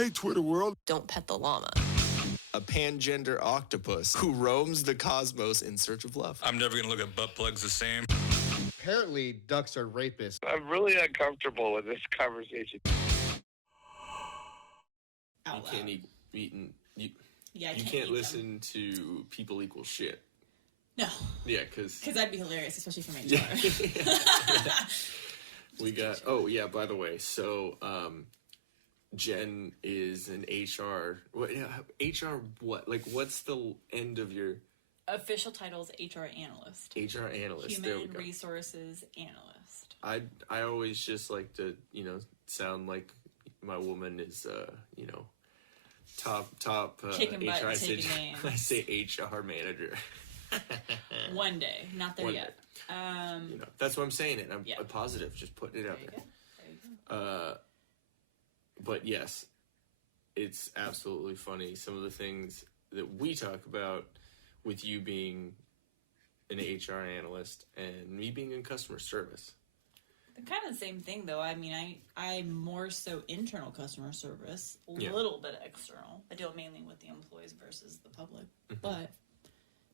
Hey, Twitter world. Don't pet the llama. A pangender octopus who roams the cosmos in search of love. I'm never going to look at butt plugs the same. Apparently, ducks are rapists. I'm really uncomfortable with this conversation. You can't you can't listen to people equal shit. No. Yeah, because that'd be hilarious, especially from HR. We got. Oh yeah, by the way, so Jen is an HR. HR what? Like, what's the end of your official title is HR analyst. HR analyst. There we Human go. Resources analyst. I always just like to sound like my woman is top Kicking butt, HR. taking names. I say HR manager. One day, not there yet. That's what I'm saying. It. I'm Yeah. positive. Just putting it out there. There you go. But yes, it's absolutely funny. Some of the things that we talk about with you being an HR analyst and me being in customer service. Kind of the same thing, though. I mean, I'm more so internal customer service, a Yeah. little bit external. I deal mainly with the employees versus the public, but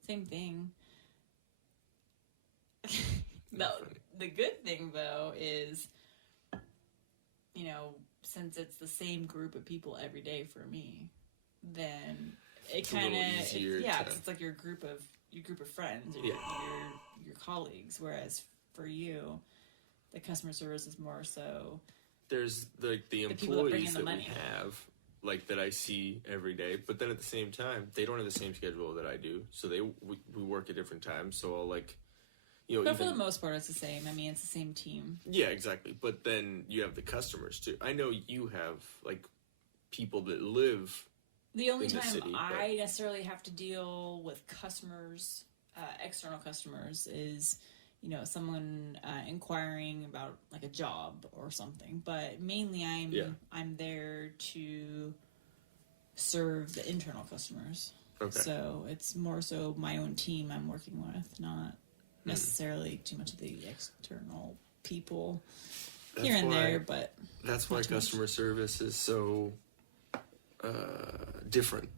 same thing. The good thing, though, is, since it's the same group of people every day for me, then it kind of it's like your group of friends, or your colleagues. Whereas for you, the customer service is more so. There's the employees that we have, like that I see every day, but then at the same time, they don't have the same schedule that I do, so we work at different times. So I'll But for the most part, it's the same. I mean, it's the same team. Yeah, exactly. But then you have the customers too. I know you have people that live. The only in the time city, I necessarily have to deal with customers, external customers, is someone inquiring about like a job or something. But mainly, I'm there to serve the internal customers. Okay. So it's more so my own team I'm working with, not necessarily too much of the external people here and there, but that's why customer service is so different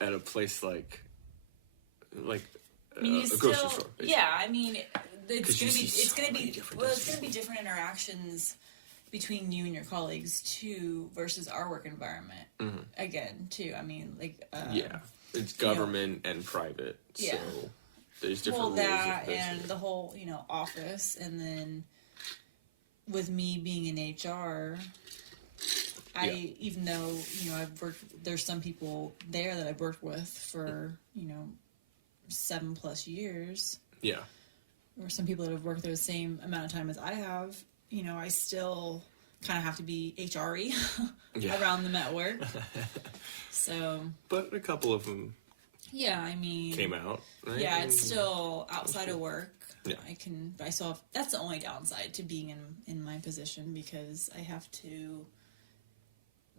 at a place like a grocery store. Basically. Yeah, I mean, it's gonna be different interactions between you and your colleagues too versus our work environment. Again, too. I mean, it's government and private. Yeah. So there's different rules. And the whole, office, and then with me being in HR, even though, I've worked, there's some people there that I've worked with for, 7+ years. Yeah. Or some people that have worked there the same amount of time as I have, I still kind of have to be HRy around them at work. So. But a couple of them. Yeah, I mean. Came out. Right? Yeah, it's still outside of work. Yeah. That's the only downside to being in my position, because I have to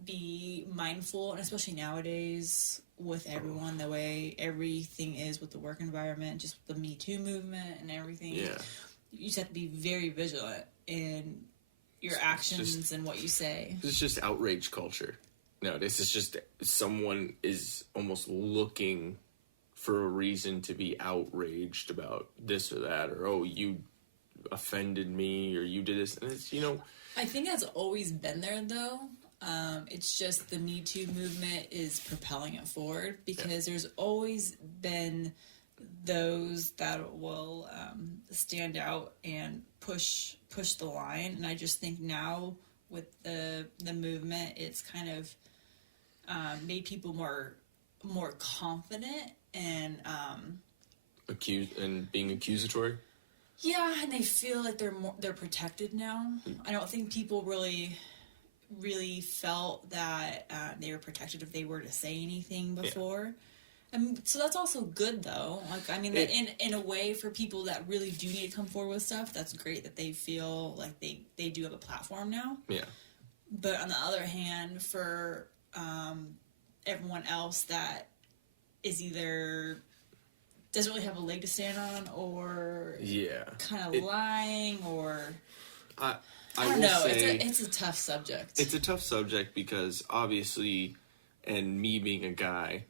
be mindful, and especially nowadays with everyone, the way everything is with the work environment, just the Me Too movement and everything. Yeah. You just have to be very vigilant in your actions and what you say. It's just outrage culture. Nowadays, it's just someone is almost looking for a reason to be outraged about this or that, or, oh, you offended me, or you did this. And it's, I think that's always been there, though. It's just the Me Too movement is propelling it forward, because there's always been those that will stand out and push the line. And I just think now with the movement, it's kind of made people more confident and being accusatory. Yeah, and they feel like they're protected now. I don't think people really felt that they were protected if they were to say anything before. So that's also good, though. In a way, for people that really do need to come forward with stuff, that's great that they feel like they do have a platform now. Yeah. But on the other hand, for everyone else that is either doesn't really have a leg to stand on, or kind of lying, or I don't know. It's a tough subject. It's a tough subject because obviously, and me being a guy,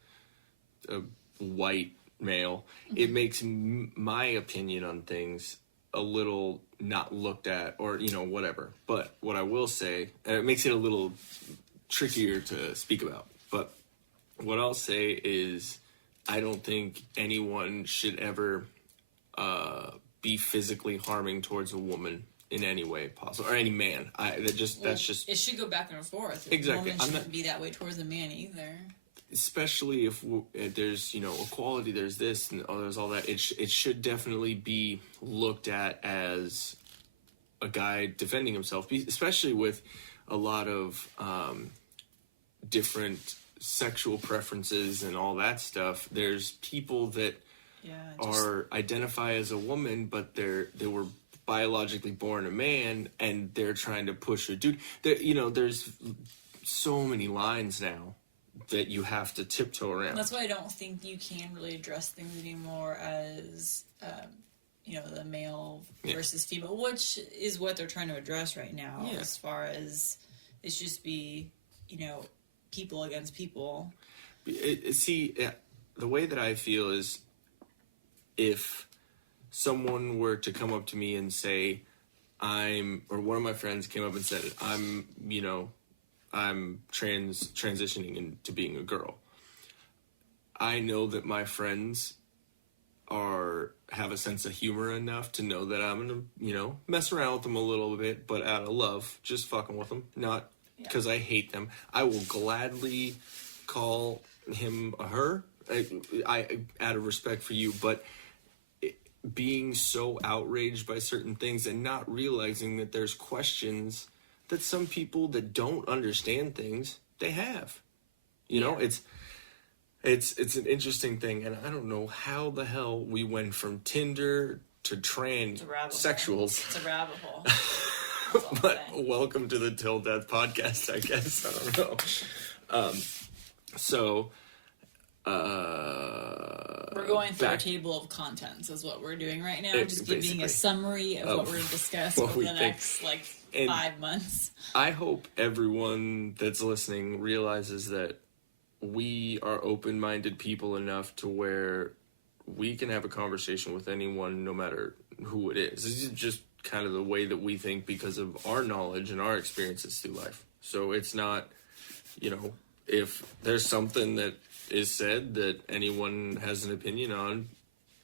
a white male, it makes my opinion on things a little not looked at, or whatever. But what I will say, and it makes it a little trickier to speak about, but what I'll say is I don't think anyone should ever be physically harming towards a woman in any way possible, or any man. That's just it should go back and forth. Exactly. A woman shouldn't be that way towards a man either. Especially if there's equality, there's this and there's all that. It should definitely be looked at as a guy defending himself, especially with a lot of different sexual preferences and all that stuff. There's people that identify as a woman, but they were biologically born a man, and they're trying to push a dude. There's so many lines now that you have to tiptoe around. That's why I don't think you can really address things anymore as the male versus female, which is what they're trying to address right now. As far as it's just be people against people. The way that I feel is, if someone were to come up to me and say, or one of my friends came up and said, I'm transitioning into being a girl. I know that my friends have a sense of humor enough to know that I'm gonna, mess around with them a little bit, but out of love, just fucking with them, not because I hate them. I will gladly call him a her. I out of respect for you, but being so outraged by certain things and not realizing that there's questions that some people that don't understand things, they have. It's an interesting thing, and I don't know how the hell we went from Tinder to transsexuals. It's a rabbit hole. But welcome to the Till Death podcast, I guess. I don't know. We're going through a table of contents is what we're doing right now. Just giving a summary of what we're going to discuss over the next 5 months. I hope everyone that's listening realizes that we are open-minded people enough to where we can have a conversation with anyone, no matter who it is. This is just kind of the way that we think because of our knowledge and our experiences through life. So it's not, if there's something that is said that anyone has an opinion on,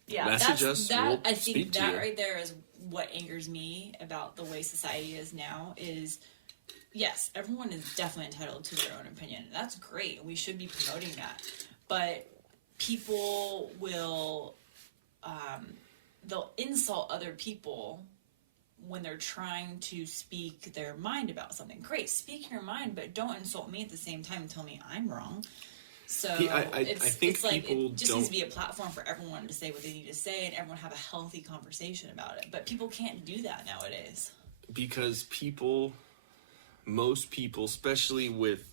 message us. We'll I think speak to that you. right there is what angers me about the way society is now is, yes, everyone is definitely entitled to their own opinion. That's great. We should be promoting that. But people will, they'll insult other people when they're trying to speak their mind about something. Great, speak your mind, but don't insult me at the same time and tell me I'm wrong. So I think it just needs to be a platform for everyone to say what they need to say and everyone have a healthy conversation about it. But people can't do that nowadays. Because most people, especially with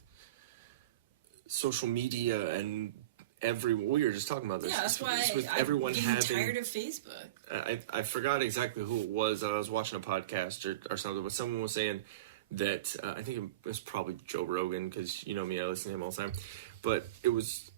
social media and we were just talking about this. Yeah, that's why everyone I'm getting tired of Facebook. I forgot exactly who it was. I was watching a podcast or something, but someone was saying that, I think it was probably Joe Rogan, because you know me, I listen to him all the time. But it was,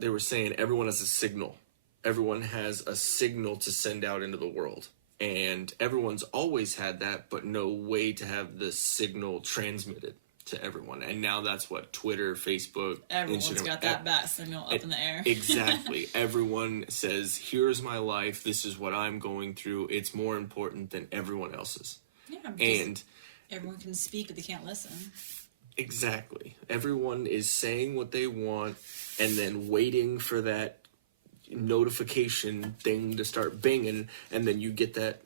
they were saying everyone has a signal. Everyone has a signal to send out into the world. And everyone's always had that, but no way to have the signal transmitted to everyone. And now that's what Twitter, Facebook, everyone's Instagram, got that bat signal up in the air. Exactly. Everyone says, here's my life. This is what I'm going through. It's more important than everyone else's. Yeah, and everyone can speak, but they can't listen. Exactly. Everyone is saying what they want and then waiting for that notification thing to start binging, and then you get that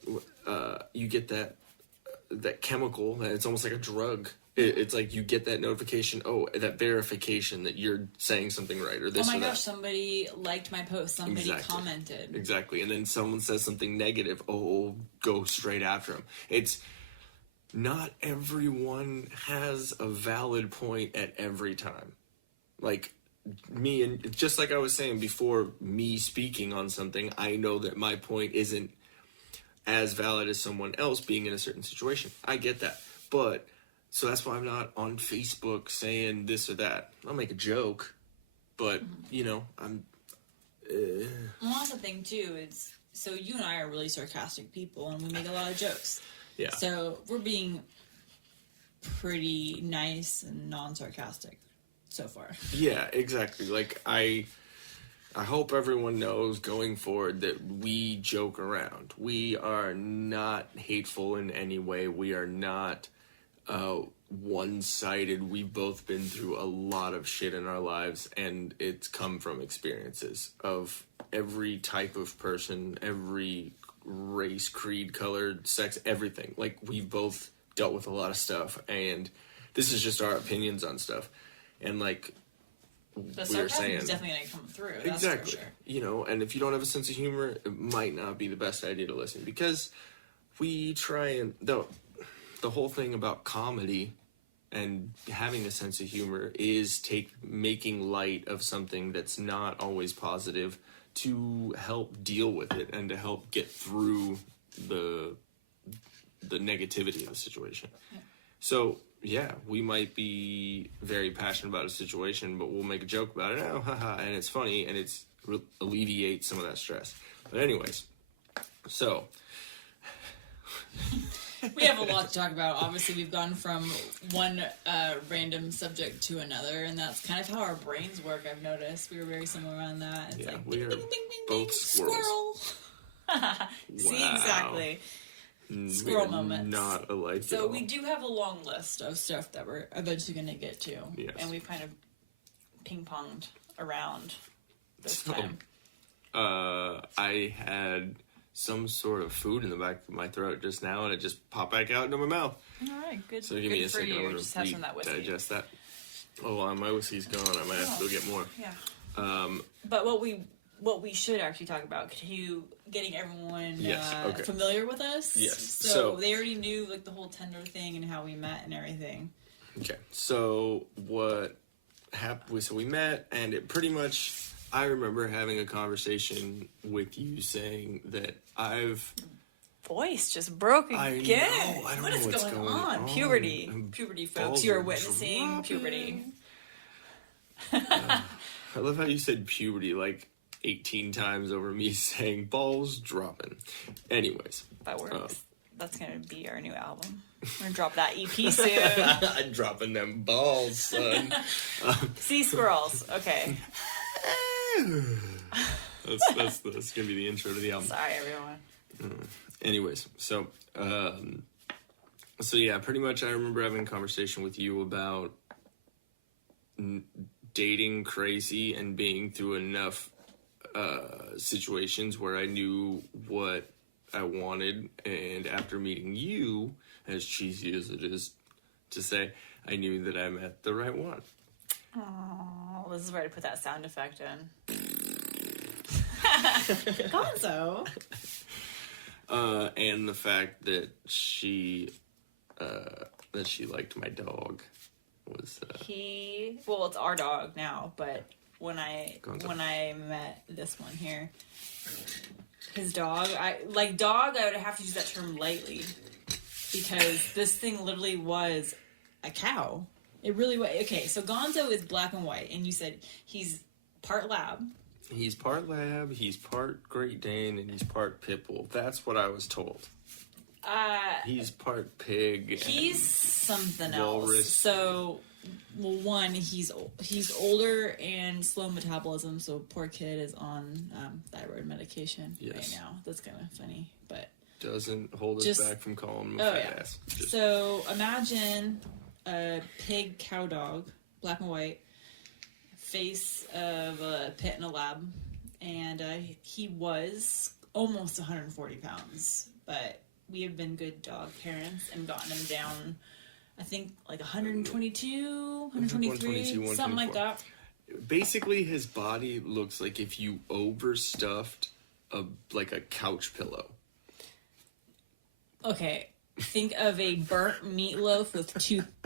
that chemical, and it's almost like a drug. It's like you get that notification, that verification that you're saying something right, or this or that. Oh my gosh, somebody liked my post, somebody commented. Exactly. And then someone says something negative, go straight after them. It's not everyone has a valid point at every time. Like me, and just like I was saying before, me speaking on something, I know that my point isn't as valid as someone else being in a certain situation. I get that. But, so that's why I'm not on Facebook saying this or that. I'll make a joke, but, you know, I'm... Well, that's the thing, too, is... So you and I are really sarcastic people, and we make a lot of jokes. Yeah. So we're being pretty nice and non-sarcastic so far. Yeah, exactly. Like, I hope everyone knows going forward that we joke around. We are not hateful in any way. We are not one-sided. We've both been through a lot of shit in our lives, and it's come from experiences of every type of person, every race, creed, color, sex, everything. Like, we've both dealt with a lot of stuff, and this is just our opinions on stuff. And, like, The we were sarcasm saying... is definitely going to come through, that's Exactly. for sure. You know, and if you don't have a sense of humor, it might not be the best idea to listen, because we try and... The whole thing about comedy and having a sense of humor is making light of something that's not always positive to help deal with it and to help get through the negativity of the situation. Yeah. So, yeah, we might be very passionate about a situation, but we'll make a joke about it, oh, haha, and it's funny, and it's alleviates some of that stress. But anyways, so... We have a lot to talk about. Obviously, we've gone from one random subject to another, and that's kind of how our brains work, I've noticed. We were very similar on that. It's Yeah, like, we ding, are ding, ding, ding, both ding, squirrels. Squirrel. See, Wow. exactly. Squirrel moments. Not alike So at all. we do have a long list of stuff that we're eventually going to get to. Yes. And we've kind of ping-ponged around this So, time. I had some sort of food in the back of my throat just now, and it just popped back out into my mouth. All right, good. So give me a for second. you. I want Just to have some of that whiskey. digest that. Oh, my whiskey's gone. I might have to go get more. Yeah. But what we should actually talk about, getting everyone Yes, okay. familiar with us. Yes. So they already knew like the whole Tinder thing and how we met and everything. Okay. So what happened? So we met, and it pretty much. I remember having a conversation with you saying that Voice just broke again. I know. I don't what know is what's going going on? on. Puberty. And Puberty, balls folks. You are are witnessing dropping. puberty. I love how you said puberty like 18 times over me saying balls dropping. Anyways. That works. That's going to be our new album. We're going to drop that EP soon. I'm dropping them balls, son. Sea squirrels. Okay. That's gonna be the intro to the album. Sorry, everyone. Anyways, so yeah, pretty much I remember having a conversation with you about dating crazy and being through enough situations where I knew what I wanted, and after meeting you, as cheesy as it is to say, I knew that I met the right one. Oh, this is where I put that sound effect in. Gonzo. And the fact that she liked my dog was Well, it's our dog now, but when I Gonzo. met this one here, his dog, I would have to use that term lightly, because this thing literally was a cow. It really was. Okay, so Gonzo is black and white, and you said he's part lab. He's part lab, he's part Great Dane, and he's part pit bull. That's what I was told. He's part pig. He's something walrus. else. So, well, one, he's older and slow metabolism, so poor kid is on thyroid medication right now. That's kind of funny, but doesn't hold us back from calling him a fat ass. So imagine a pig cow dog, black and white, face of a pit in a lab, and he was almost 140 pounds, but we have been good dog parents and gotten him down, I think, like 122, 123, something like that. Basically, his body looks like if you overstuffed a couch pillow. Okay, think of a burnt meatloaf with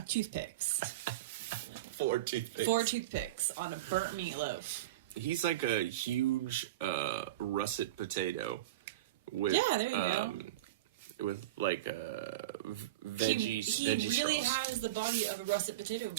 toothpicks. 4 toothpicks. 4 toothpicks on a burnt meatloaf. He's like a huge russet potato with there you go. with like veggie He really sauce. has the body of a russet potato.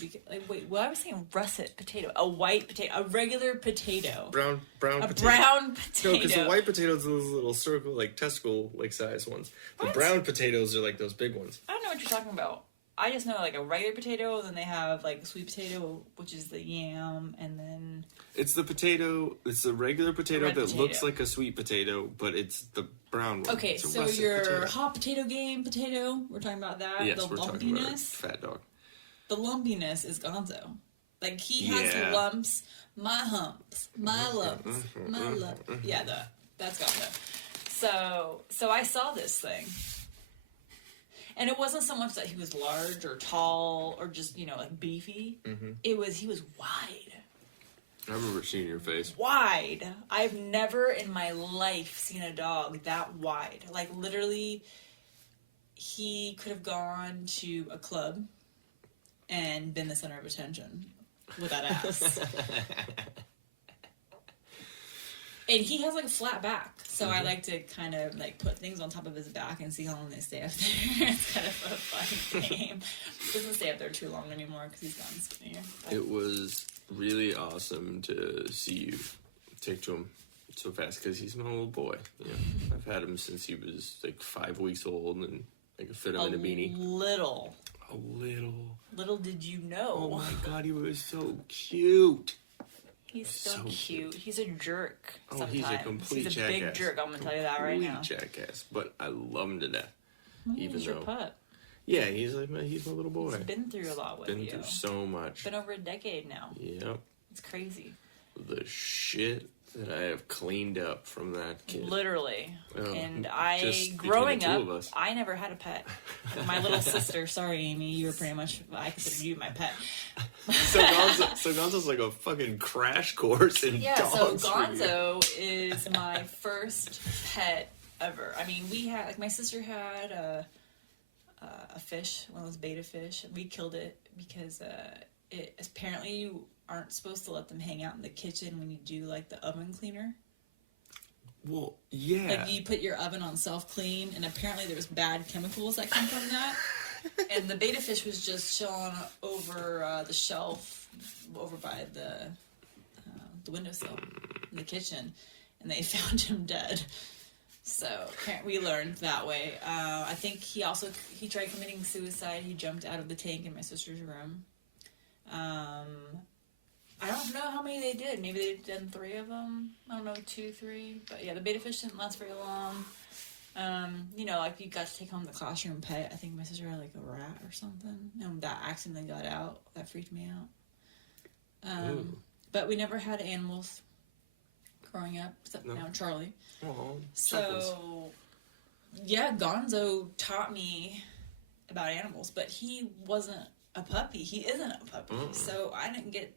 Wait, what I was saying, russet potato, a white potato, a regular potato, Brown a potato. brown potato. No, because the white potatoes are those little circle, like testicle, like size ones. The What? brown potatoes are like those big ones. I don't know what you're talking about. I just know like a regular potato, then they have like sweet potato, which is the yam, and then It's the potato. It's the regular potato red that potato. looks like a sweet potato, but it's the brown one. okay, It's a so russet your potato. hot potato game potato, we're talking about that. Yes, The we're talking about lumpiness, fat dog. the lumpiness is Gonzo. Like he has Yeah. lumps, my humps, my lumps, my lumps. Yeah, that's Gonzo. So I saw this thing. And it wasn't so much that he was large or tall or just, like beefy. He was wide. I remember seeing your face. Wide. I've never in my life seen a dog that wide. Like literally, he could have gone to a club and been the center of attention with that ass. And he has like a flat back, so I like to kind of like put things on top of his back and see how long they stay up there. It's kind of a fun game. He doesn't stay up there too long anymore because he's gotten skinnier. But It was really awesome to see you take to him so fast because he's my little boy. I've had him since he was like 5 weeks old, and I could fit him in a beanie. little did you know. Oh my god, he was so cute. He's so so cute. He's a jerk. Oh, Sometimes. he's a complete He's a jackass. big jerk. I'm gonna tell you that right now. Complete jackass, but I love him to death. Even He's your though, pup. yeah, he's my little boy. He's been through a lot with Been you. through so much. Been over a decade now. Yep. It's crazy. The shit that I have cleaned up from that kid. Literally. Oh, And just between growing the two up, of us. I never had a pet. My little sister, sorry Amy, you were pretty much, I consider you my pet. So Gonzo's like a fucking crash course in Yeah, dogs. so for you. Gonzo is my first pet ever. I mean, we had, like my sister had a fish, one of those beta fish. We killed it because apparently you aren't supposed to let them hang out in the kitchen when you do like the oven cleaner. Well, yeah. Like you put your oven on self-clean, and apparently there was bad chemicals that come from that. And the beta fish was just chilling over the shelf over by the windowsill in the kitchen, and they found him dead. So apparently we learned that way. I think he tried committing suicide. He jumped out of the tank in my sister's room. I don't know how many they did. Maybe they did 3 of them. I don't know, 2, 3. But yeah, the beta fish didn't last very long. Like you got to take home the classroom pet. I think my sister had like a rat or something. And that accidentally got out. That freaked me out. But we never had animals growing up, except now Charlie. Oh, So, yeah, Gonzo taught me about animals, but he wasn't a puppy. He isn't a puppy. So I didn't get,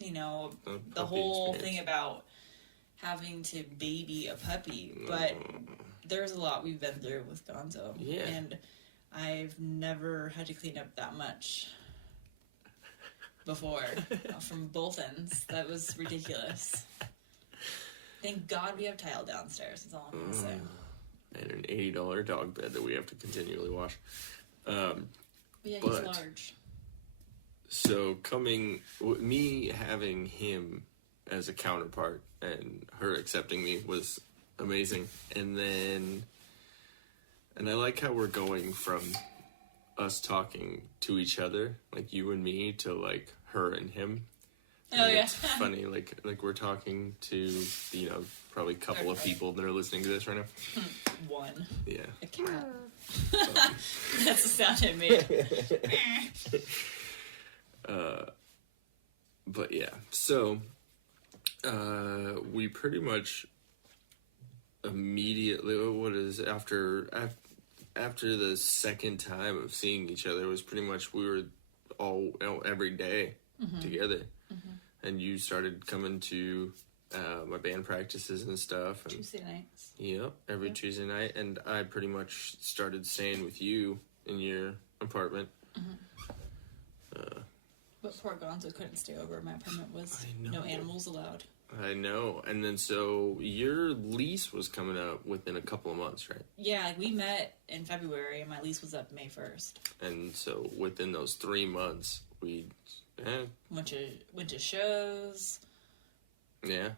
the whole thing about having to baby a puppy. But there's a lot we've been through with Gonzo. Yeah. And I've never had to clean up that much before from both ends. That was ridiculous. Thank God we have tile downstairs. That's all I'm going to say. And an $80 dog bed that we have to continually wash. But yeah, he's large. So me having him as a counterpart and her accepting me was amazing. And I like how we're going from us talking to each other, like you and me, to like her and him. Oh, And yeah. it's funny, like we're talking to, probably a couple of people that are listening to this right now. One. Yeah. A cat. That's the sound it made. But yeah, so we pretty much immediately, after the second time of seeing each other, it was pretty much we were all every day together. And you started coming to my band practices and stuff. And, Tuesday nights. Yep, every Tuesday night. And I pretty much started staying with you in your apartment. But poor Gonzo couldn't stay over. My apartment was I know. no animals allowed. I know. And then so your lease was coming up within a couple of months, right? Yeah, like we met in February, and my lease was up May 1st. And so within those 3 months, we Went to shows. yeah.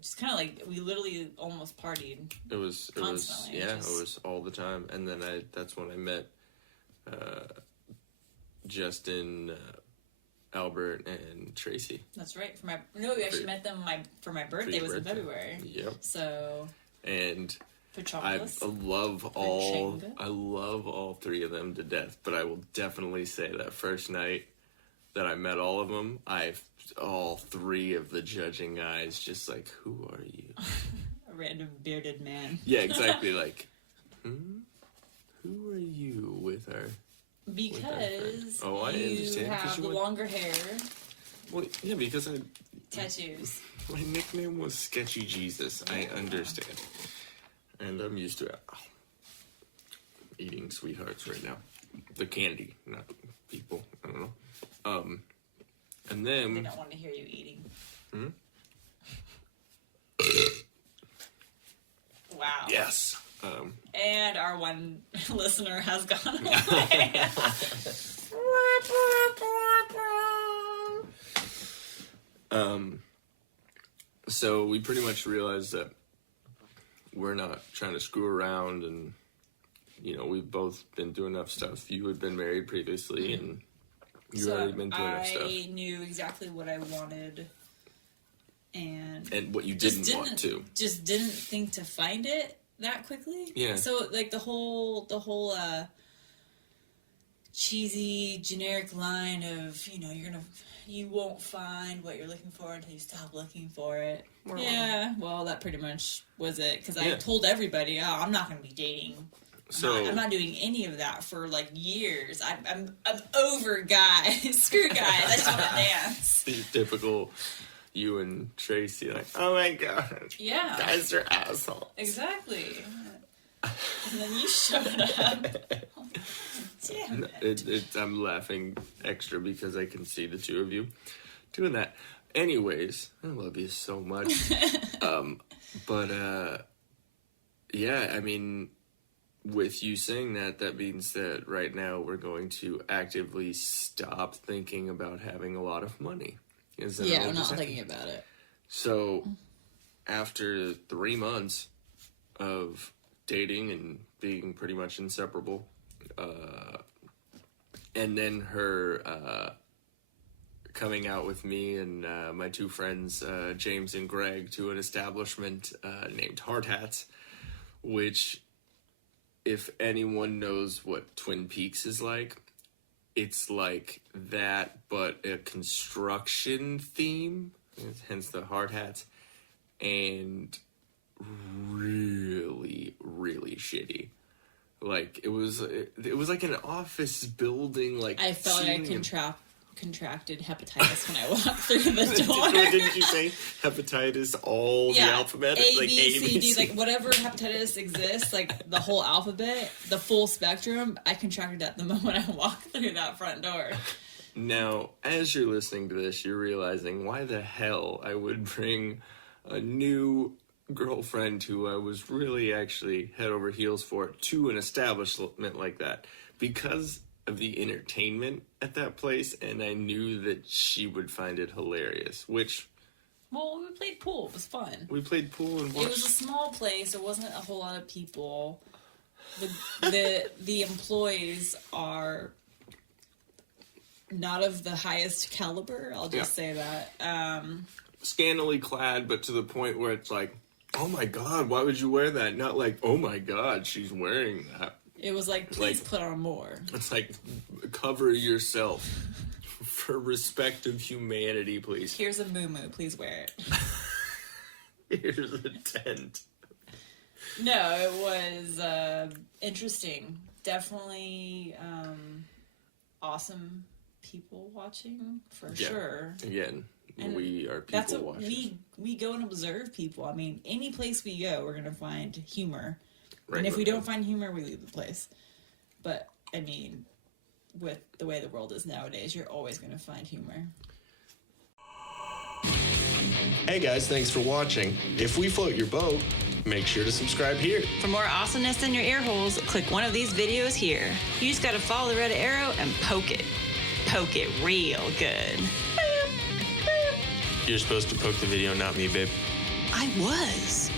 Just kind of like we literally almost partied. It was Constantly, it was all the time. And then that's when I met Justin, Albert, and Tracy. That's right. We actually met them for my birthday was in February. Yep. So and I Petropolis. love all Pachanga. 3 of them to death, but I will definitely say that first night that I met all of them, all 3 of the judging guys just like, who are you? A random bearded man. Yeah, exactly. Like, who are you with our? Because I you understand. have the longer hair, Well, yeah, because tattoos. my nickname was Sketchy Jesus. I understand, and I'm used to it. Oh, eating sweethearts right now. The candy, not people. I don't know. And then They don't want to hear you eating. Wow. Yes. And our one listener has gone away. So we pretty much realized that we're not trying to screw around, and we've both been doing enough stuff. You had been married previously, and you already been doing enough stuff. I knew exactly what I wanted, and what you didn't want to. Just didn't think to find it that quickly. Yeah. So like the whole cheesy generic line of you won't find what you're looking for until you stop looking for it. Yeah. Well, that pretty much was it because I told everybody, oh, I'm not going to be dating. I'm not doing any of that for like years. I'm over guys. Screw guys. I just want to dance. The typical you and Tracy, like, oh my god, yeah, guys are assholes. Exactly. And then you showed up. Damn it. I'm laughing extra because I can see the 2 of you doing that. Anyways, I love you so much. Yeah, I mean, with you saying that means that right now we're going to actively stop thinking about having a lot of money. I'm not thinking about it. So, after 3 months of dating and being pretty much inseparable, and then her coming out with me and my 2 friends, James and Greg, to an establishment named Hard Hats, which, if anyone knows what Twin Peaks is like, it's like that, but a construction theme, hence the hard hats, and really, really shitty. Like, it was like an office building, like... I felt like I contracted hepatitis when I walked through the door. Didn't you say hepatitis, all the alphabet? A, B, C, D, like whatever hepatitis exists, like the whole alphabet, the full spectrum, I contracted that the moment I walked through that front door. Now, as you're listening to this, you're realizing why the hell I would bring a new girlfriend who I was really actually head over heels for to an establishment like that. Because of the entertainment at that place, and I knew that she would find it hilarious, which... Well, we played pool. It was fun. We played pool and watched... It was a small place. There wasn't a whole lot of people. The employees are not of the highest caliber. I'll just say that. Scantily clad, but to the point where it's like, oh my god, why would you wear that? Not like, oh my god, she's wearing that. It was like, please put on more. It's like, cover yourself. For respect of humanity, please. Here's a moo-moo, please wear it. Here's a tent. No, it was interesting. Definitely awesome people watching, for sure. Again, and we are people that's watchers. We go and observe people. I mean, any place we go, we're going to find humor. Right, and if we don't find humor, we leave the place. But, I mean, with the way the world is nowadays, you're always going to find humor. Hey guys, thanks for watching. If we float your boat, make sure to subscribe here. For more awesomeness in your ear holes, click one of these videos here. You just gotta follow the red arrow and poke it. Poke it real good. You're supposed to poke the video, not me, babe. I was.